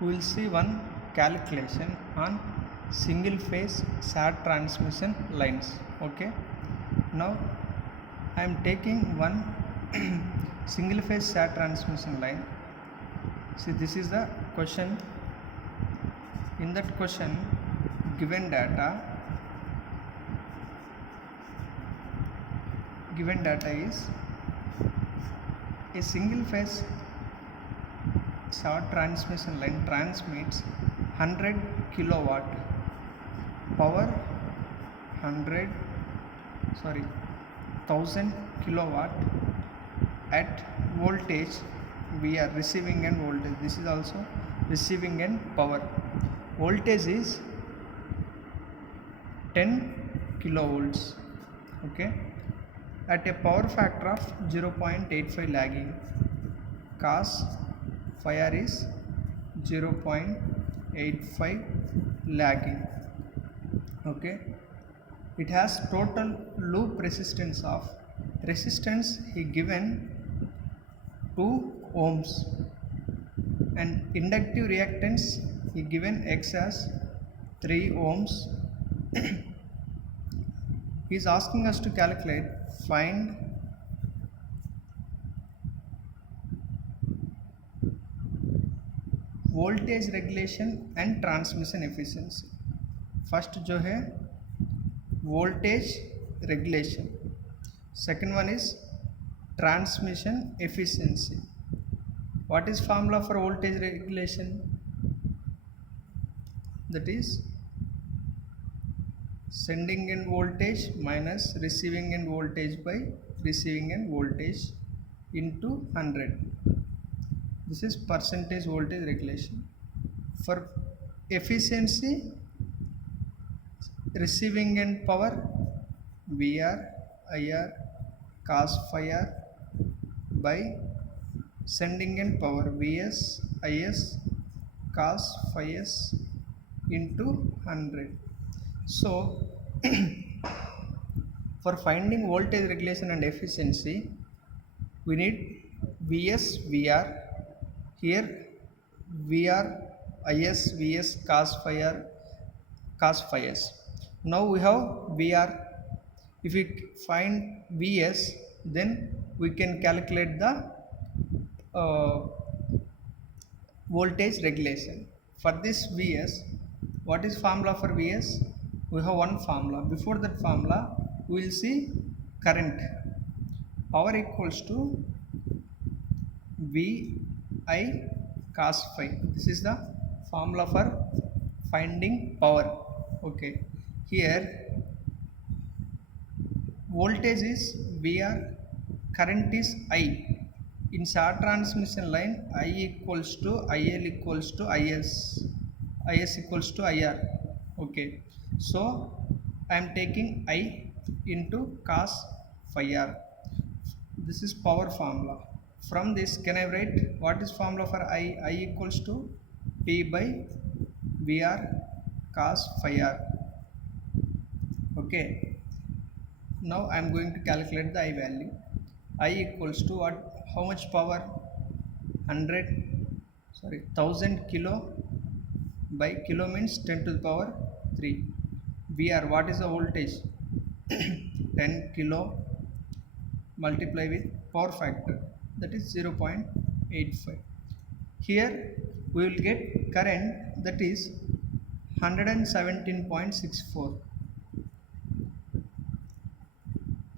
we will see one calculation on single phase SAT transmission lines. Okay, now I am taking one single phase SAT transmission line. See, this is the question. In that question, given data is a single phase short transmission line transmits 100 kilowatt power 1000 kilowatt at voltage. We are receiving end voltage. This is also receiving end power. Voltage is 10 kilovolts. Okay, at a power factor of 0.85 lagging, cos phi r is 0.85 lagging. Okay, it has total loop resistance of he given 2 ohms and inductive reactance he given X as 3 ohms. He is asking us to calculate, find voltage regulation and transmission efficiency. First जो है voltage regulation, second one is transmission efficiency. What is formula for voltage regulation? That is sending end voltage minus receiving end voltage by receiving end voltage into 100. This is percentage voltage regulation. For efficiency, receiving end power VR IR cos phi r by sending end power Vs Is cos phi s into 100. So for finding voltage regulation and efficiency, we need Vs VR, here VR Is Vs cos phi r cos phi s. Now we have VR. If we find Vs, then we can calculate the voltage regulation. For this Vs, what is formula for Vs? We have one formula. Before that formula, we will see current. Power equals to Vi cos phi. This is the formula for finding power. Okay, here voltage is VR, current is I. In short transmission line, I equals to IL equals to IS, IS equals to IR. Okay, so I am taking I into cos phi r. This is power formula. From this, can I write what is formula for I? I equals to P by VR cos phi r. Okay, now I am going to calculate the I value. I equals to what? How much power? 1000 kilo by kilo means 10 to the power 3. VR, what is the voltage? 10 kilo multiply with power factor, that is 0.85. Here we will get current, that is 117.64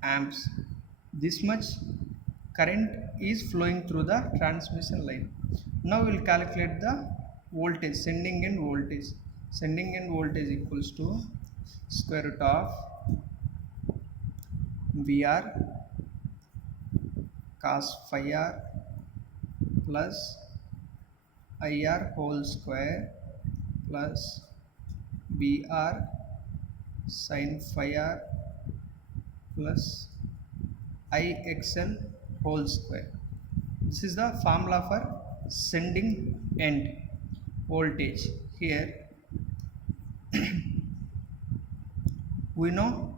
amps. This much current is flowing through the transmission line. Now we will calculate the voltage, sending end voltage. Sending end voltage equals to square root of VR cos phi r plus IR whole square plus VR sin phi r plus IXL whole square. This is the formula for sending end voltage. Here we know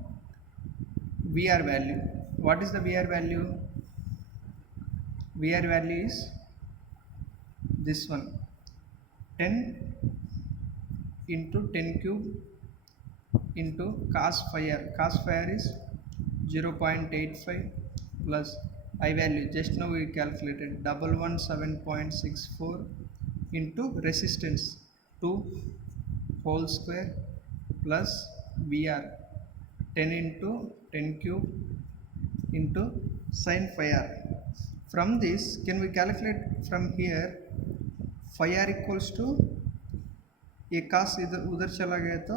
VR value. What is the VR value? VR value is this one, 10 into 10 cube into cos phi r. Cos phi r is 0.85 plus I value just now we calculated 117.64 into resistance 2 whole square plus VR 10 into 10 cube into sin phi r. From this can we calculate from here phi r equals to ये cos इधर उधर चला गया तो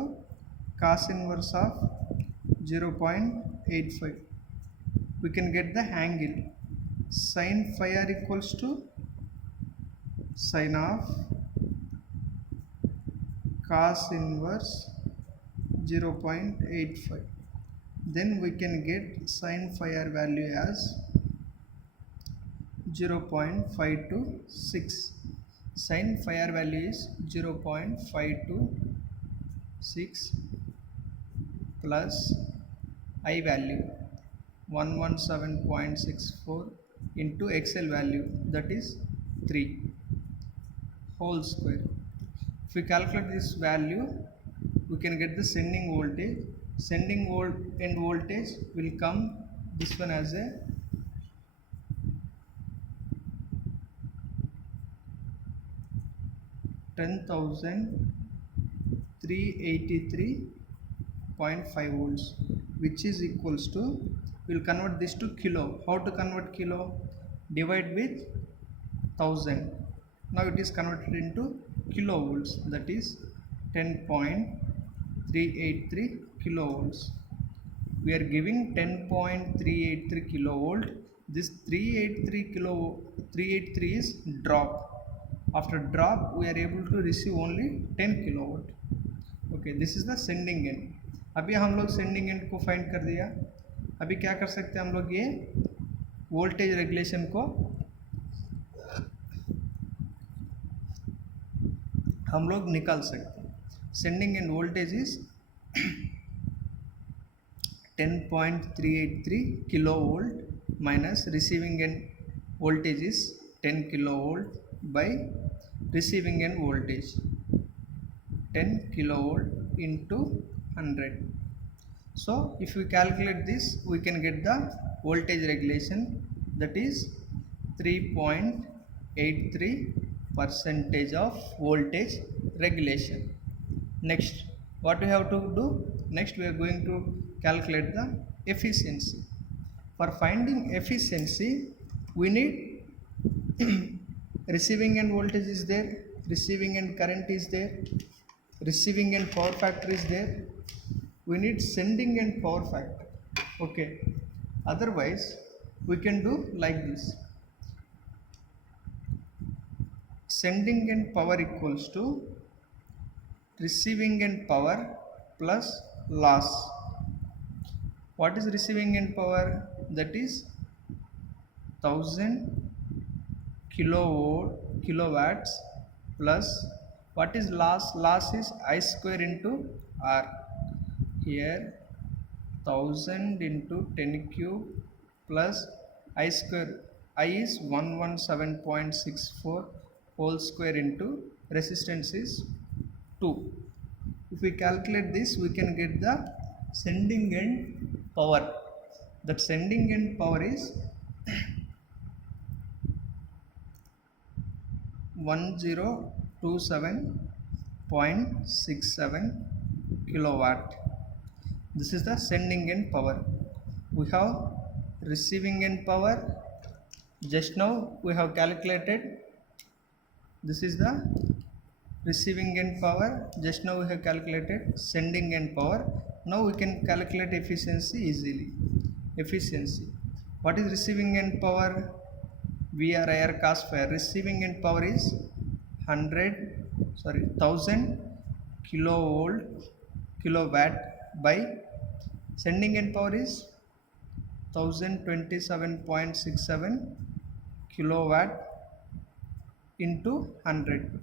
cos inverse of 0.85. We can get the angle sin phi r equals to sin of cos inverse 0.85. Then we can get sin phi r value as 0.526. Sin phi r value is 0.526 plus I value 117.64 into XL value, that is 3 whole square. If we calculate this value, we can get the sending voltage. Sending end voltage will come this one as a 10,383.5 volts, which is equals to, we'll convert this to kilo. How to convert kilo? Divide with 1000. Now it is converted into kilovolts, that is 10.383 kilovolts. We are giving 10.383 kilovolt. This 383 is drop. After drop we are able to receive only 10 kilovolt. Okay, this is the sending end. अभी हम लोग sending end को find कर दिया. अभी क्या कर सकते हैं हम लोग, ये वोल्टेज रेगुलेशन को हम लोग निकाल सकते हैं. Sending end voltage is 10.383 kilovolt minus receiving end voltage is 10 kilovolt by receiving end voltage 10 kilovolt into 100. So if we calculate this, we can get the voltage regulation, that is 3.83 percentage of voltage regulation. Next, what we have to do? Next we are going to calculate the efficiency. For finding efficiency, we need receiving end voltage is there, receiving end current is there, receiving end power factor is there. We need sending end power factor. Okay, otherwise we can do like this. Sending end power equals to receiving end power plus loss. What is receiving end power? That is 1000 kilowatts plus what is loss? Loss is I square into R. Here 1000 into 10 cube plus I square. I is 117.64 whole square into resistance is 2. If we calculate this, we can get the sending end power. That sending end power is 1027.67 kilowatt. This is the sending end power. We have receiving end power. Just now we have calculated. This is the receiving end power. Just now we have calculated sending end power. Now we can calculate efficiency easily. Efficiency. What is receiving end power? VR IR cos phi. Receiving end power is 1000 kilowatt by sending end power is 1027.67 kilowatt into 100.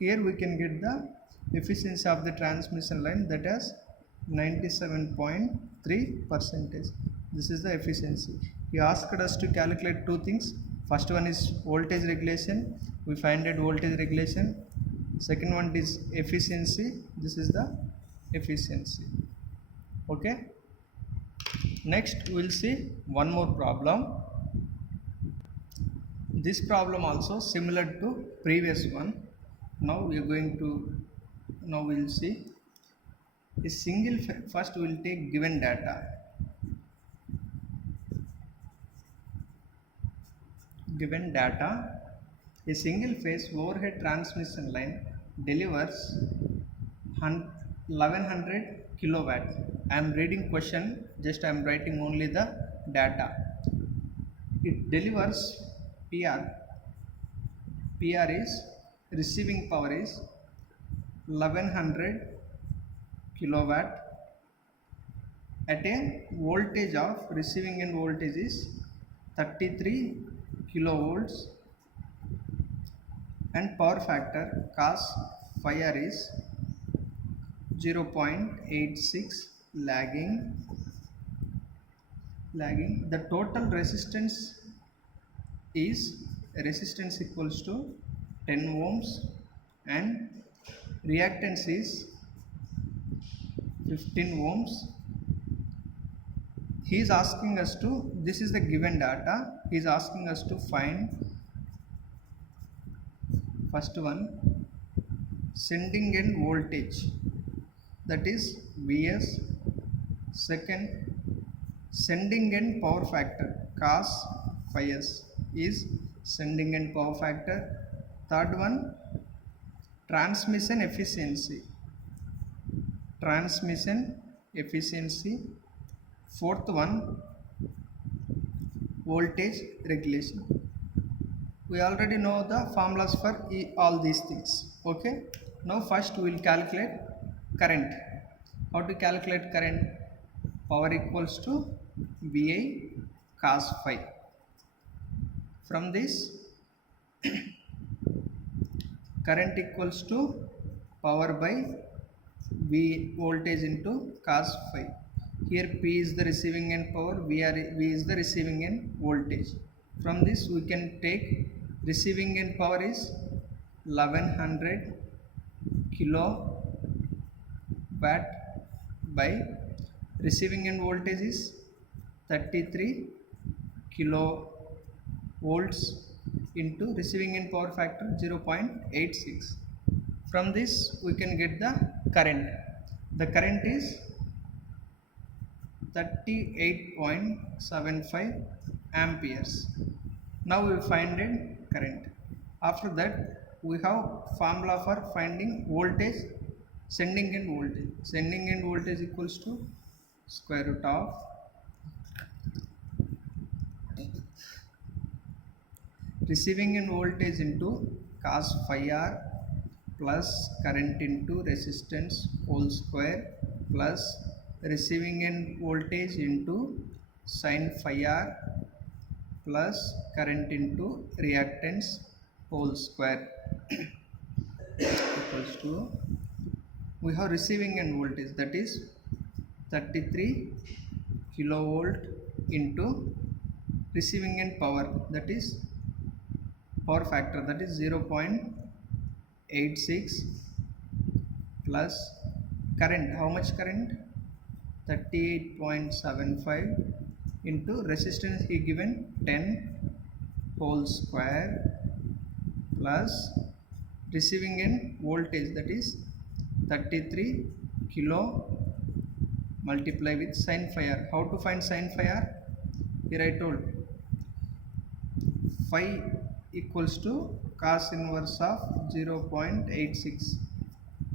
Here we can get the efficiency of the transmission line, that is 97.3%. This is the efficiency. He asked us to calculate two things. First one is voltage regulation. We find that voltage regulation. second one is efficiency, this is the efficiency. Okay, next we will see one more problem. This problem also similar to previous one. Now we are going to, now we will see a single first we will take given data. Given data, a single phase overhead transmission line delivers 1100 kilowatt. I am reading question, just I am writing only the data. It delivers PR. PR is receiving power is 1100 kilowatt at a voltage of receiving end voltage is 33 kilovolts and power factor cos phi r is 0.86 lagging. The total resistance is resistance equals to 10 ohms and reactance is 15 ohms. He is asking us to, this is the given data, he is asking us to find first one sending end voltage, that is Vs. Second, sending end power factor cos phi s is sending end power factor. Third one, transmission efficiency. Fourth one, voltage regulation. We already know the formulas for all these things. Okay, now first we will calculate current. How to calculate current? Power equals to VI cos phi. From this, current equals to power by V voltage into cos phi. Here P is the receiving end power, V is the receiving end voltage. From this we can take receiving end power is 1100 kilowatt by receiving end voltage is 33 kilovolts into receiving end power factor 0.86. From this we can get the current. The current is 38.75 amperes. Now we will find it current. After that we have formula for finding voltage, sending end voltage. Sending end voltage equals to square root of receiving end voltage into cos phi r plus current into resistance whole square plus receiving end voltage into sin phi r plus current into reactance whole square equals to, we have receiving end voltage, that is 33 kilovolt into receiving end power, that is power factor, that is 0.86 plus current. How much current? 38.75 into resistance he given 10 whole square plus receiving end voltage, that is 33 kilo multiply with sin phi r. How to find sin phi r? Here I told phi equals to cos inverse of 0.86.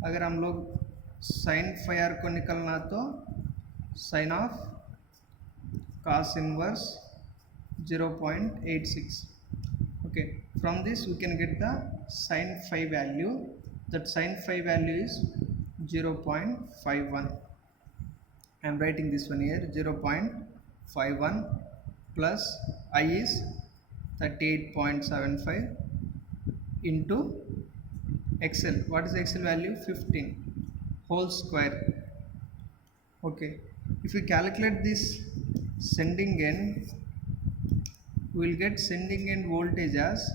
अगर हम लोग sin phi r को निकलना तो sin of cos inverse 0.86. Okay, from this we can get the sin phi value. That sin phi value is 0.51. I am writing this one here, 0.51 plus I is 38.75 into XL. What is the XL value? 15 whole square. Okay, if we calculate this sending end, we will get sending end voltage as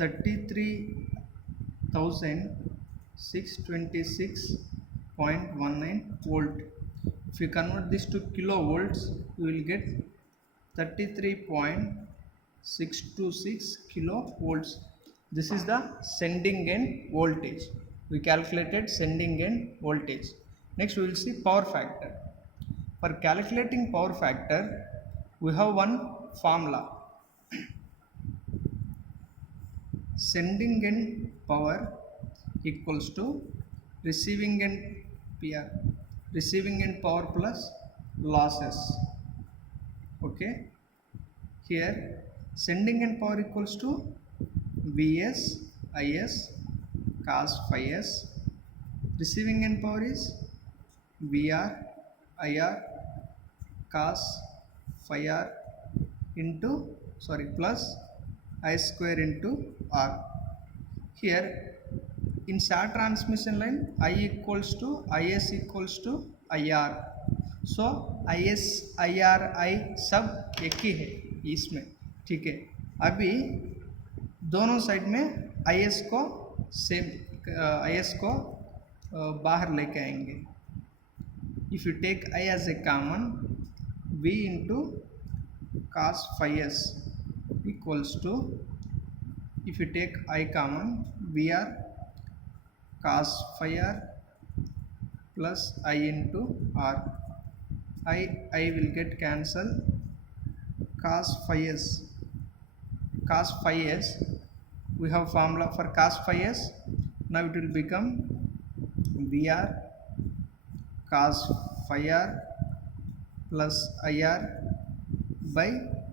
33,626.19 volt. If you convert this to kilovolts, you will get 33.626 kilovolts. This is the sending end voltage. We calculated sending end voltage. Next we will see power factor. For calculating power factor, we have one formula. Sending end power equals to receiving end PR. Receiving end power plus losses. Okay. Here sending end power equals to Vs Is cos phi s. Receiving end power is Vr Ir cos phi r into plus I square into R. Here in SAT transmission line, I equals to Is equals to Ir. So Is Ir I सब एक ही है इसमें, ठीक है. अभी दोनों side में Is को सेम Is को बाहर लेके आएंगे. If you take I as a common, V into cos phi s equals to, if you take I common, Vr cos phi r plus I into R. I will get cancel. Cos phi s, we have formula for cos phi s. Now it will become Vr cos phi r plus Ir by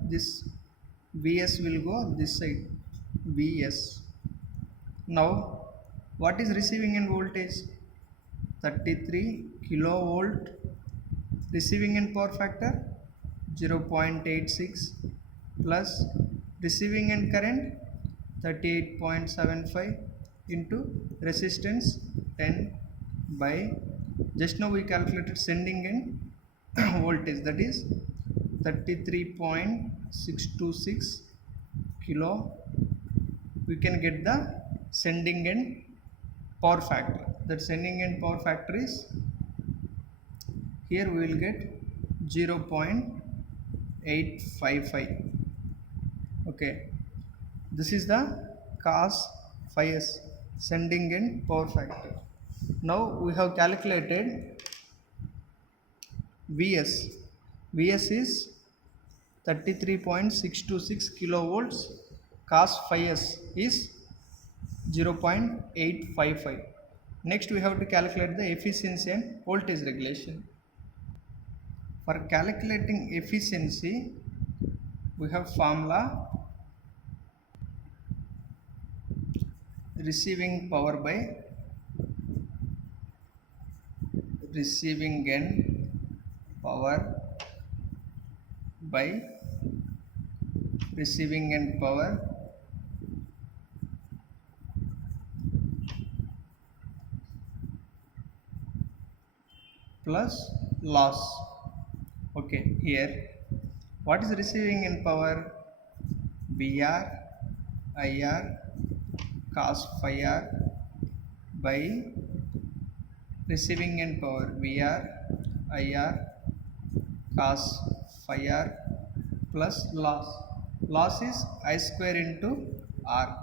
this Vs will go this side, Vs. Now what is receiving end voltage? 33 kilovolt. Receiving end power factor 0.86 plus receiving end current 38.75 into resistance 10 by, just now we calculated sending end voltage, that is 33.626 kilo. We can get the sending end power factor. That sending end power factor is, here we will get 0.855. okay, this is the cos phi s sending end power factor. Now we have calculated Vs. Vs is 33.626 kilovolts. Cos phi s is 0.855. Next we have to calculate the efficiency and voltage regulation. For calculating efficiency, we have formula receiving power by receiving end power by receiving end power plus loss. Okay, here what is receiving end power? Vr Ir cos phi r by receiving end power Vr Ir cos phi r plus loss. Loss is I square into R.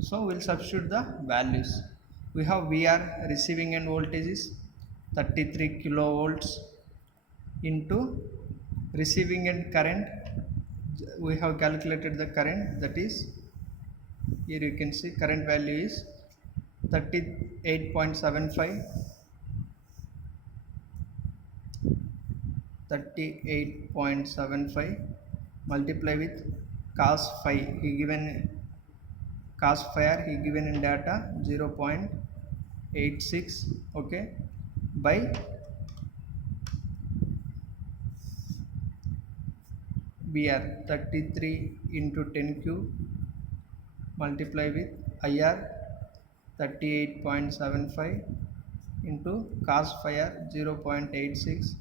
So we will substitute the values. We have Vr receiving end voltage is 33 kilovolts into receiving end current. We have calculated the current, that is, here you can see current value is 38.75 multiply with cos phi, he given cos phi r, he given in data 0.86. okay, by Vr 33 into 10 cube multiply with Ir 38.75 into cos phi r 0.86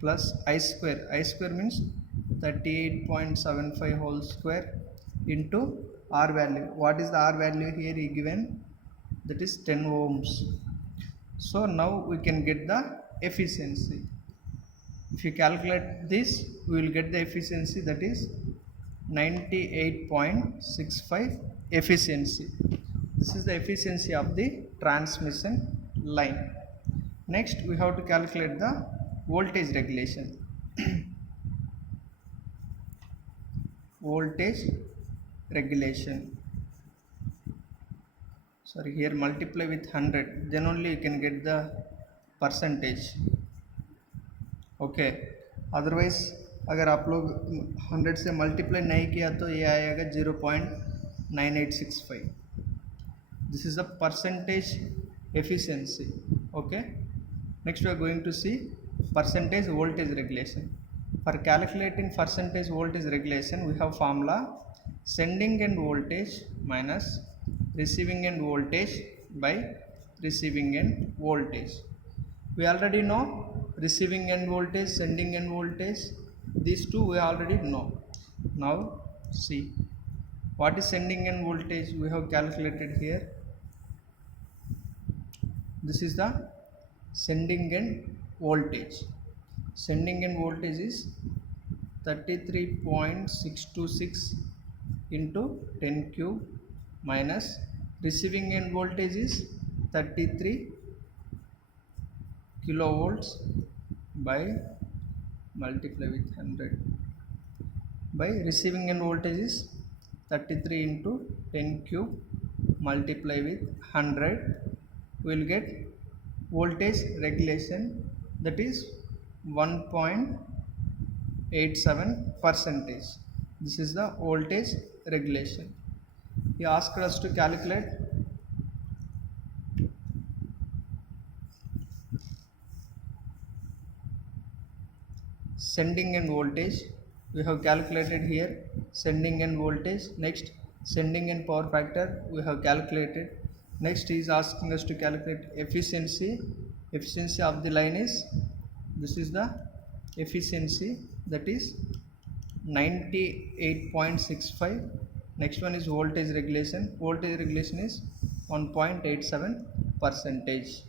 plus I square. I square means 38.75 whole square into R value. What is the R value here he given? That is 10 ohms. So now we can get the efficiency. If you calculate this, we will get the efficiency, that is 98.65 efficiency. This is the efficiency of the transmission line. Next we have to calculate the voltage regulation. Voltage regulation. Sorry, here multiply with 100, then only you can get the percentage. Okay, otherwise अगर आप लोग 100 से multiply नहीं किया तो ये आएगा 0.9865. This is the percentage efficiency. Okay, next we are going to see percentage voltage regulation. For calculating percentage voltage regulation, we have formula: sending end voltage minus receiving end voltage by receiving end voltage. We already know receiving end voltage, sending end voltage. These two we already know. Now see what is sending end voltage. We have calculated here. This is the sending end voltage. Sending end voltage is 33.626 into 10 cube minus receiving end voltage is 33 kilovolts by multiply with 100 by receiving end voltage is 33 into 10 cube multiply with 100. We will get voltage regulation, that is 1.87 percentage. This is the voltage regulation. He asked us to calculate sending end voltage. We have calculated here sending end voltage. Next, sending end power factor we have calculated. Next he is asking us to calculate efficiency. Efficiency of the line is, this is the efficiency, that is 98.65. Next one is voltage regulation. Voltage regulation is 1.87 percentage.